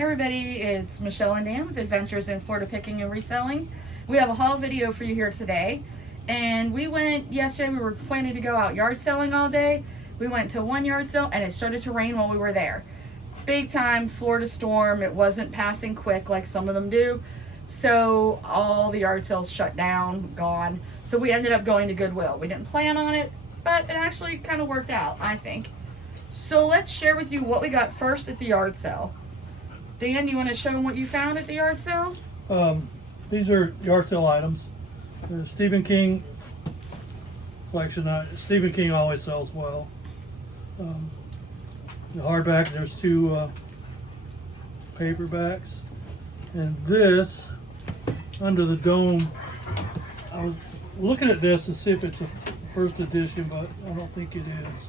Hey everybody, it's Michelle and Dan with Adventures in Florida Picking and Reselling. We have a haul video for you here today. And we went yesterday, we were planning to go out yard selling all day. We went to one yard sale and it started to rain while we were there. Big time Florida storm. It wasn't passing quick like some of them do. So all the yard sales shut down, gone. So we ended up going to Goodwill. We didn't plan on it, but it actually kind of worked out, I think. So let's share with you what we got first at the yard sale. Dan, you want to show them what you found at the yard sale? These are yard sale items. The Stephen King collection. Stephen King always sells well. The hardback, there's two paperbacks. And this, Under the Dome, I was looking at this to see if it's a first edition, but I don't think it is.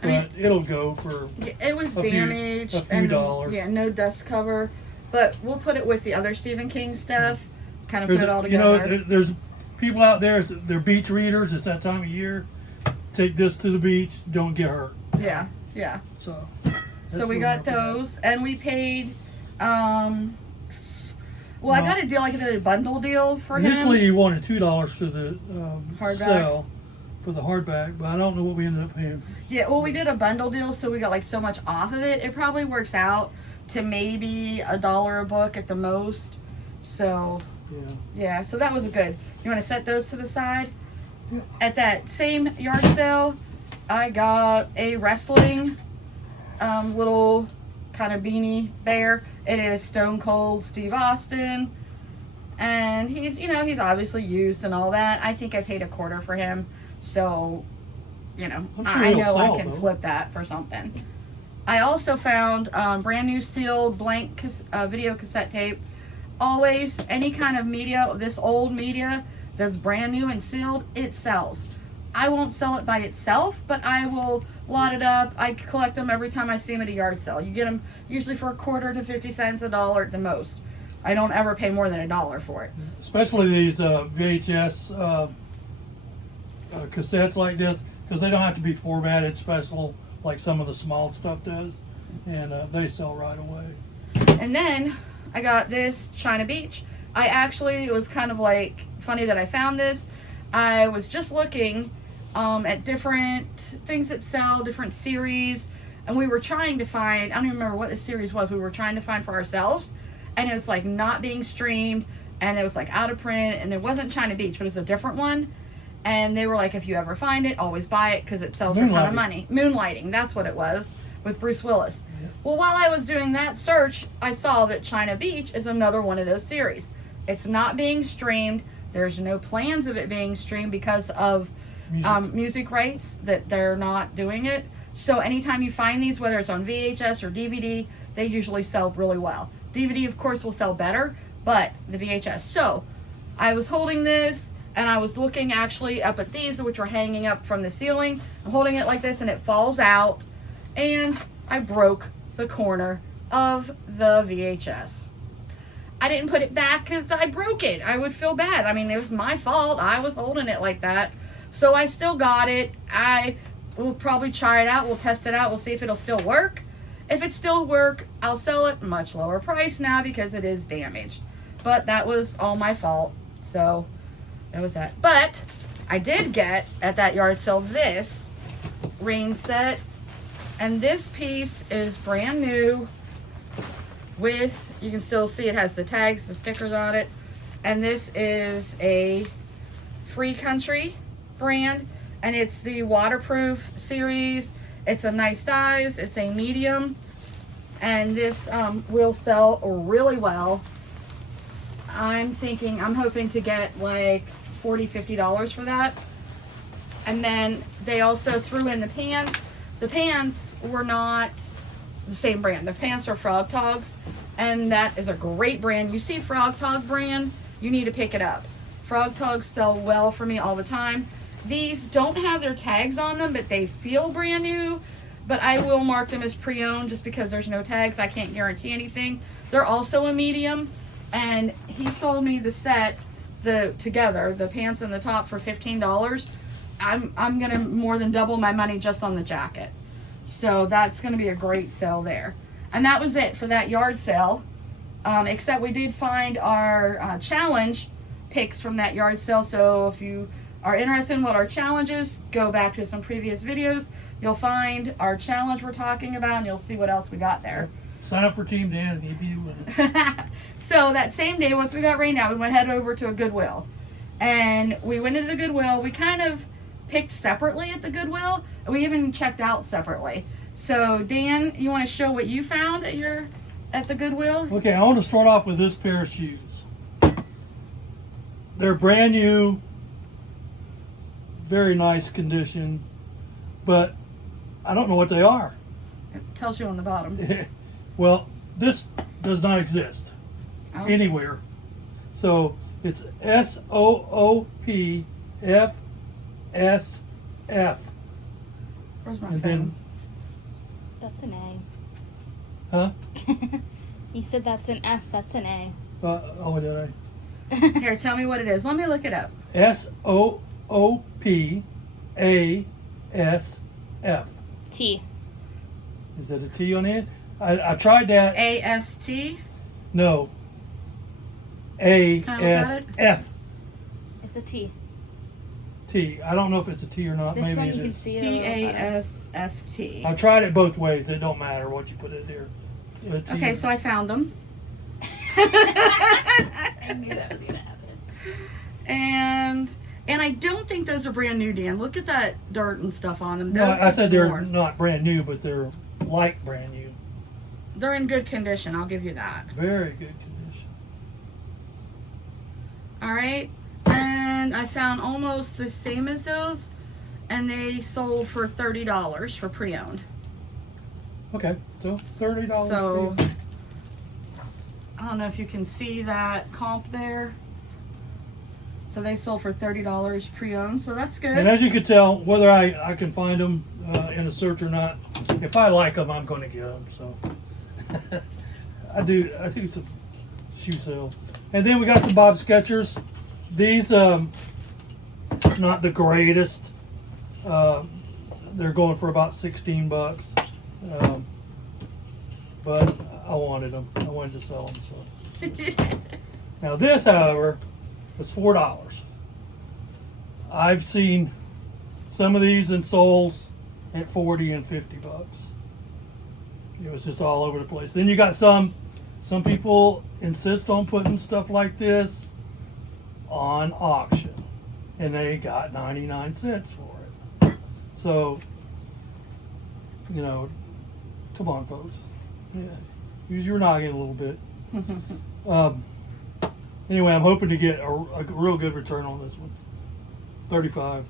But it'll go for it was damaged. A few dollars. Yeah, no dust cover. But we'll put it with the other Stephen King stuff. Kind of put it all together. You know, there's people out there, they're beach readers. It's that time of year. Take this to the beach. Don't get hurt. Yeah, yeah. So we got those. And we paid, I got a deal. I did a bundle deal for him. Initially, he wanted $2 for the hardback. sale. For the hardback, but I don't know what we ended up paying. Yeah, well, we did a bundle deal, so we got like so much off of it. It probably works out to maybe $1 a book at the most. So yeah, so that was good. You want to set those to the side? Yeah. At that same yard sale, I got a Reselling little kind of beanie bear. It is Stone Cold Steve Austin, and he's obviously used and all that. I think I paid $1/4 for him. So, I know I can flip that for something. I also found brand new sealed blank video cassette tape. Always, any kind of media, this old media that's brand new and sealed, it sells. I won't sell it by itself, but I will lot it up. I collect them every time I see them at a yard sale. You get them usually for $0.25 to 50 cents, $1 at the most. I don't ever pay more than $1 for it. Especially these VHS cassettes like this, because they don't have to be formatted special like some of the small stuff does, and they sell right away. And then I got this China Beach. It was kind of like funny that I found this. I was just looking at different things that sell, different series, and we were trying to find, I don't even remember what the series was, we were trying to find for ourselves, and it was like not being streamed, and it was like out of print, and it wasn't China Beach, but it was a different one. And they were like, if you ever find it, always buy it because it sells for a ton of money. Moonlighting, that's what it was, with Bruce Willis. Yeah. Well, while I was doing that search, I saw that China Beach is another one of those series. It's not being streamed. There's no plans of it being streamed because of music rights, that they're not doing it. So anytime you find these, whether it's on VHS or DVD, they usually sell really well. DVD, of course, will sell better, but the VHS. So I was holding this, and I was looking actually up at these, which were hanging up from the ceiling. I'm holding it like this, and it falls out. And I broke the corner of the VHS. I didn't put it back because I broke it. I would feel bad. I mean, it was my fault. I was holding it like that. So I still got it. I will probably try it out. We'll test it out. We'll see if it'll still work. If it still works, I'll sell it much lower price now because it is damaged. But that was all my fault. So that was that. But I did get at that yard sale this rain set, and this piece is brand new with, you can still see it has the tags, the stickers on it, and this is a Free Country brand, and it's the waterproof series. It's a nice size. It's a medium, and this will sell really well. I'm hoping to get like $40, $50 for that. And then they also threw in the pants. The pants were not the same brand. The pants are Frog Togs, and that is a great brand. You see Frog Tog brand, you need to pick it up. Frog Togs sell well for me all the time. These don't have their tags on them, but they feel brand new. But I will mark them as pre-owned just because there's no tags. I can't guarantee anything. They're also a medium, and he sold me the set, together, the pants and the top, for $15. I'm gonna more than double my money just on the jacket. So that's gonna be a great sale there. And that was it for that yard sale. Except we did find our challenge picks from that yard sale. So if you are interested in what our challenge is, go back to some previous videos. You'll find our challenge we're talking about, and you'll see what else we got there. Sign up for Team Dan and he'd be winning. So that same day, once we got rained out, we went head over to a Goodwill. And we went into the Goodwill. We kind of picked separately at the Goodwill. We even checked out separately. So Dan, you want to show what you found at the Goodwill? Okay, I want to start off with this pair of shoes. They're brand new, very nice condition, but I don't know what they are. It tells you on the bottom. Well, this does not exist anywhere. So it's SOOPFSF. Where's my And phone? then, That's an A. huh? You said that's an F, that's an A. Oh, did I? Here, tell me what it is. Let me look it up. SOOPASF. T. Is that a T on it? I tried that. AST. No. Kinda look at it. ASF. It's a T. T. I don't know if it's a T or not. This Maybe one it you can is. see it a little better. PASFT. I tried it both ways. It don't matter what you put in there. Okay, so I found them. I knew that was gonna happen. And I don't think those are brand new, Dan. Look at that dirt and stuff on them. No, Those I said are they're worn. not brand new, but they're like brand new. They're in good condition. I'll give you that. Very good condition. All right. And I found almost the same as those, and they sold for $30 for pre-owned. Okay, so $30. So I don't know if you can see that comp there. So they sold for $30 pre-owned. So that's good. And as you can tell, whether I can find them in a search or not, if I like them, I'm going to get them. So I do some shoe sales, and then we got some Bob Skechers. These not the greatest. They're going for about $16, but I wanted them. I wanted to sell them. So now this, however, is $4. I've seen some of these in soles at $40 and $50. It was just all over the place. Then you got some people insist on putting stuff like this on auction, and they got 99 cents for it. So, you know, come on, folks. Yeah, use your noggin a little bit. Anyway, I'm hoping to get a real good return on this one. $35.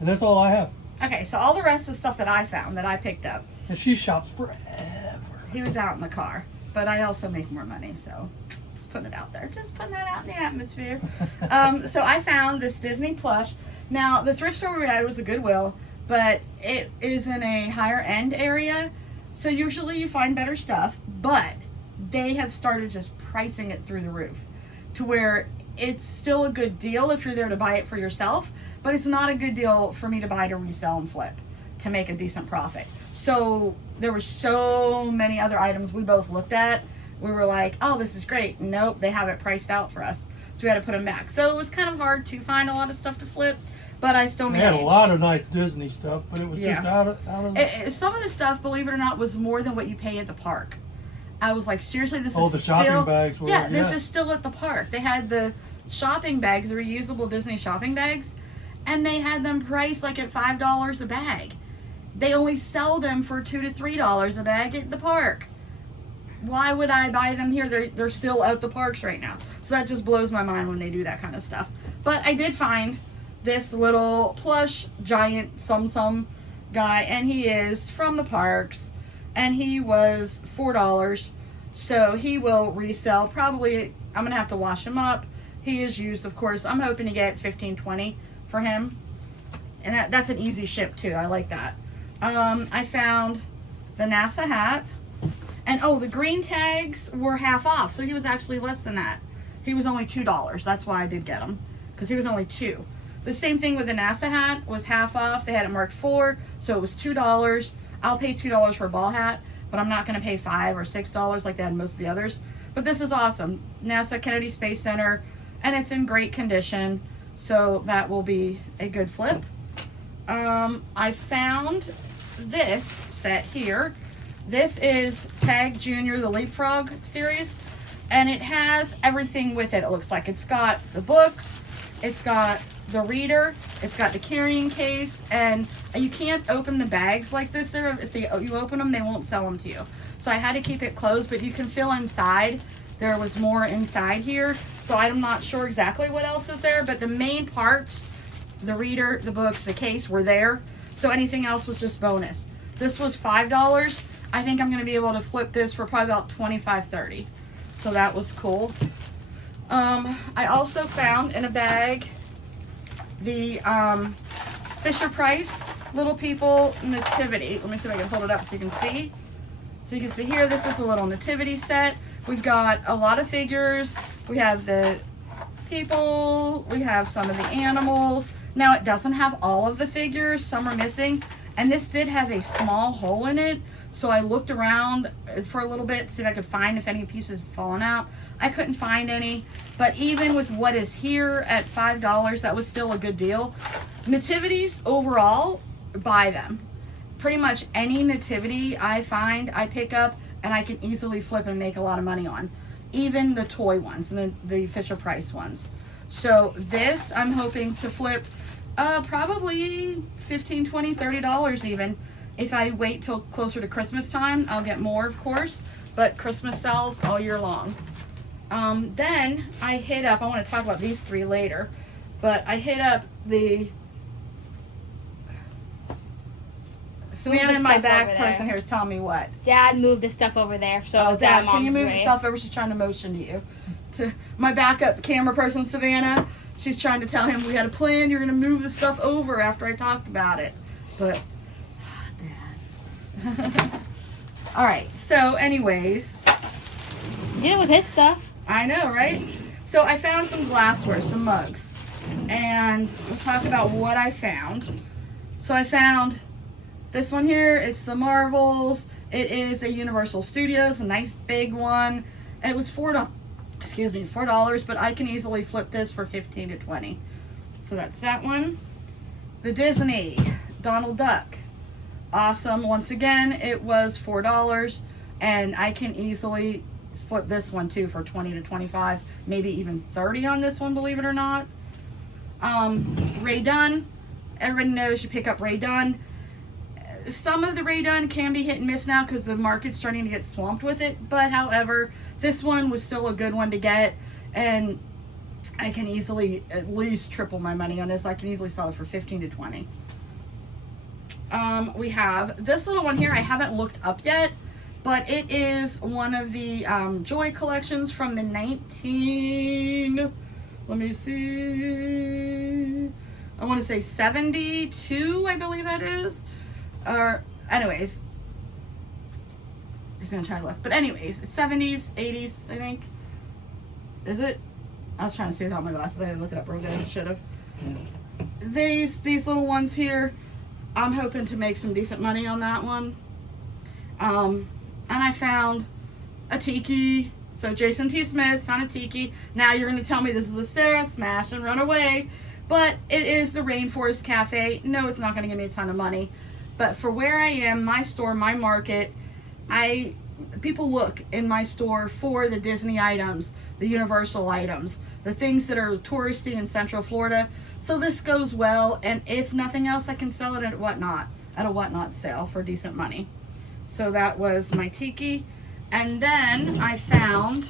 And that's all I have. Okay, so all the rest of the stuff that I found that I picked up, And she shops forever. he was out in the car. But I also make more money, so just putting it out there. Just putting that out in the atmosphere. So I found this Disney plush. Now, the thrift store we were at was a Goodwill, but it is in a higher end area. So usually you find better stuff, but they have started just pricing it through the roof to where it's still a good deal if you're there to buy it for yourself, but it's not a good deal for me to buy to resell and flip to make a decent profit. So there were so many other items we both looked at. We were like, oh, this is great. Nope, they have it priced out for us. So we had to put them back. So it was kind of hard to find a lot of stuff to flip, but I still They managed. had a lot of nice Disney stuff, but it was Yeah. just out of Some of the stuff, believe it or not, was more than what you pay at the park. I was like, seriously, this is the shopping still, bags were, yeah, this yeah. is still at the park. They had the shopping bags, the reusable Disney shopping bags, and they had them priced like at $5 a bag. They only sell them for $2 to $3 a bag at the park. Why would I buy them here? They're still at the parks right now. So that just blows my mind when they do that kind of stuff. But I did find this little plush giant Sum guy, and he is from the parks, and he was $4. So he will resell. Probably I'm gonna have to wash him up. He is used, of course. I'm hoping to get $15-20 for him, and that's an easy ship too. I like that. I found the NASA hat, and oh, the green tags were half off, so he was actually less than that. He was only $2. That's why I did get him, because he was only $2. The same thing with the NASA hat, was half off. They had it marked 4, so it was $2. I'll pay $2 for a ball hat, but I'm not going to pay $5 or $6 like they had most of the others. But this is awesome. NASA Kennedy Space Center, and it's in great condition, so that will be a good flip. I found this set here. This is Tag Junior, the Leapfrog series, and it has everything with it. It looks like it's got the books, it's got the reader, it's got the carrying case, and you can't open the bags like this. If you open them, they won't sell them to you. So I had to keep it closed, but you can feel inside. There was more inside here, so I'm not sure exactly what else is there, but the main parts, the reader, the books, the case, were there. So anything else was just bonus. This was $5. I think I'm going to be able to flip this for probably about $25-$30. So that was cool. I also found in a bag the Fisher-Price Little People Nativity. Let me see if I can hold it up so you can see. So you can see here, this is a little nativity set. We've got a lot of figures. We have the people. We have some of the animals. Now, it doesn't have all of the figures. Some are missing. And this did have a small hole in it. So I looked around for a little bit to see if I could find if any pieces had fallen out. I couldn't find any. But even with what is here at $5, that was still a good deal. Nativities, overall, buy them. Pretty much any nativity I find, I pick up, and I can easily flip and make a lot of money on. Even the toy ones, the Fisher-Price ones. So this, I'm hoping to flip probably $15, $20, $30 even. If I wait till closer to Christmas time, I'll get more, of course. But Christmas sells all year long. Then I hit up, I want to talk about these 3 later, but I hit up the Savannah, my back person here is telling me what. Dad moved the stuff over there, so Dad, can you move the stuff over? She's trying to motion to you. To my backup camera person, Savannah, she's trying to tell him we had a plan. You're going to move the stuff over after I talked about it. But, Dad. All right. So, anyways. Did it with his stuff. I know, right? So I found some glassware, some mugs. And we'll talk about what I found. So I found this one here. It's the Marvels. It is a Universal Studios, a nice big one. It was $4, but I can easily flip this for $15 to $20. So that's that one. The Disney Donald Duck. Awesome. Once again, it was $4, and I can easily flip this one too for $20 to $25, maybe even $30 on this one, believe it or not. Ray Dunn. Everybody knows you pick up Ray Dunn. Some of the Ray Dunn can be hit and miss now because the market's starting to get swamped with it. But however, this one was still a good one to get, and I can easily at least triple my money on this. I can easily sell it for $15 to $20. We have this little one here. I haven't looked up yet, but it is one of the Joy collections from the let me see, I want to say 72, I believe that is. Anyways, he's gonna try to look. But anyways, it's 70s, 80s, I think. Is it? I was trying to see without my glasses. I didn't look it up real good. I should have. These little ones here, I'm hoping to make some decent money on that one. And I found a tiki. So Jason T. Smith found a tiki. Now you're going to tell me this is a Sarah smash and run away. But it is the Rainforest Cafe. No, it's not going to give me a ton of money. But for where I am, my store, my market, people look in my store for the Disney items, the Universal items, the things that are touristy in Central Florida. So this goes well, and if nothing else, I can sell it at a whatnot sale for decent money. So that was my tiki. And then I found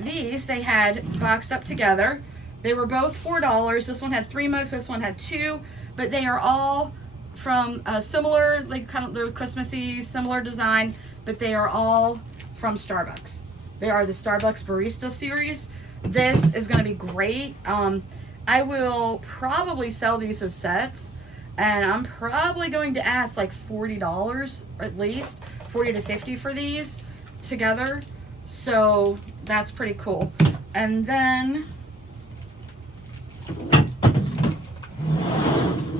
these. They had boxed up together. They were both $4. This one had 3 mugs, this one had 2, but they are all from a similar, like kind of the Christmassy, similar design, but they are all from Starbucks. They are the Starbucks Barista series. This is going to be great. I will probably sell these as sets, and I'm probably going to ask like $40 at least, $40 to $50 for these together. So that's pretty cool. And then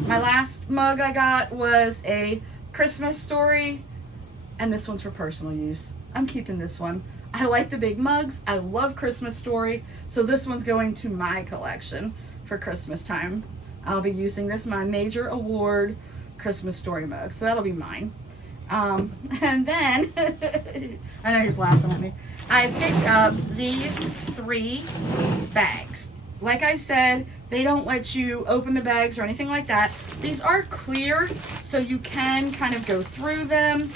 My last mug I got was a Christmas story, and this one's for personal use. I'm keeping this one. I like the big mugs. I love Christmas story, so this one's going to my collection for Christmas time. I'll be using this, my major award Christmas story mug, so that'll be mine. And then, I know he's laughing at me. I picked up these 3 bags. Like I said, they don't let you open the bags or anything like that. These are clear, so you can kind of go through them.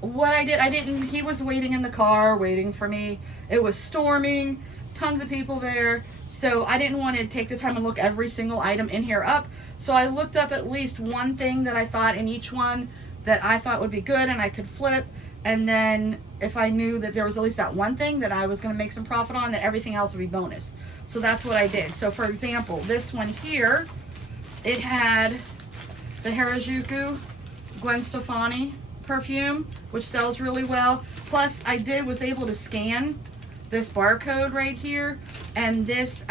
What I didn't, he was waiting in the car, waiting for me. It was storming, tons of people there. So I didn't want to take the time and look every single item in here up. So I looked up at least one thing that I thought in each one that I thought would be good and I could flip. And then if I knew that there was at least that one thing that I was going to make some profit on, then everything else would be bonus. So that's what I did. So for example, this one here, it had the Harajuku Gwen Stefani perfume, which sells really well. Plus I was able to scan this barcode right here, and this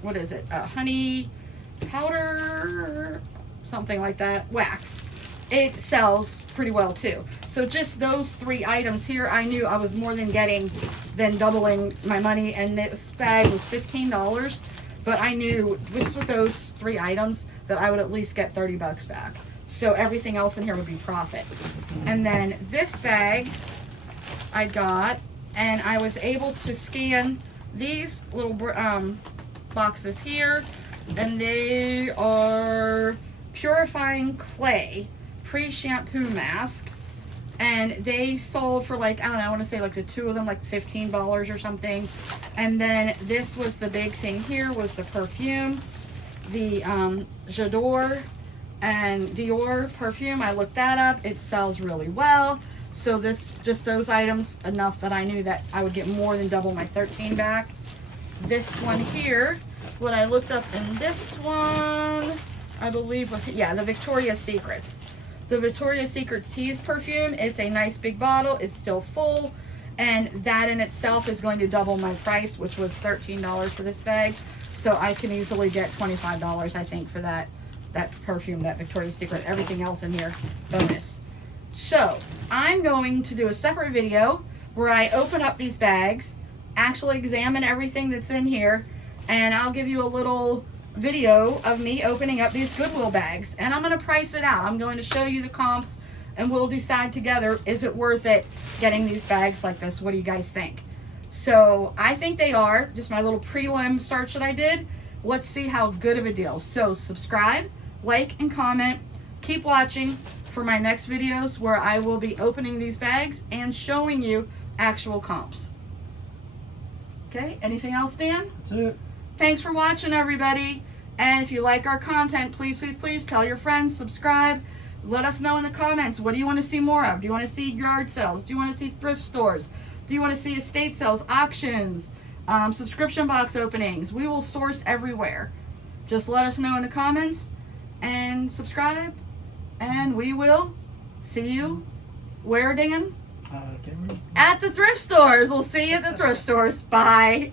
what is it, honey powder, something like that, wax. It sells pretty well too. So just those 3 items here, I knew I was more than doubling my money, and this bag was $15, but I knew just with those 3 items that I would at least get 30 bucks back. So everything else in here would be profit. And then this bag I got, and I was able to scan these little boxes here, and they are purifying clay pre-shampoo mask, and they sold for like, I don't know, I want to say like the 2 of them like $15 or something. And then this was the big thing here, was the perfume, the J'adore and Dior perfume. I looked that up. It sells really well. So this, just those items, enough that I knew that I would get more than double my 13 back. This one here, what I looked up in this one, I believe was, yeah, the Victoria's Secrets. The Victoria's Secret Tease perfume. It's a nice big bottle. It's still full. And that in itself is going to double my price, which was $13 for this bag. So I can easily get $25, I think, for that perfume, that Victoria's Secret. Everything else in here, bonus. So I'm going to do a separate video where I open up these bags, actually examine everything that's in here, and I'll give you a little video of me opening up these Goodwill bags, and I'm going to price it out. I'm going to show you the comps, and we'll decide together, is it worth it getting these bags like this? What do you guys think? So I think they are. Just my little prelim search that I did. Let's see how good of a deal. So subscribe, like, and comment. Keep watching for my next videos where I will be opening these bags and showing you actual comps. Okay, anything else, Dan? That's it. Thanks for watching, everybody. And if you like our content, please, please, please tell your friends, subscribe. Let us know in the comments, what do you want to see more of? Do you want to see yard sales? Do you want to see thrift stores? Do you want to see estate sales, auctions, subscription box openings? We will source everywhere. Just let us know in the comments and subscribe. And we will see you where, Dan? Can't remember. At the thrift stores. We'll see you at the thrift stores. Bye.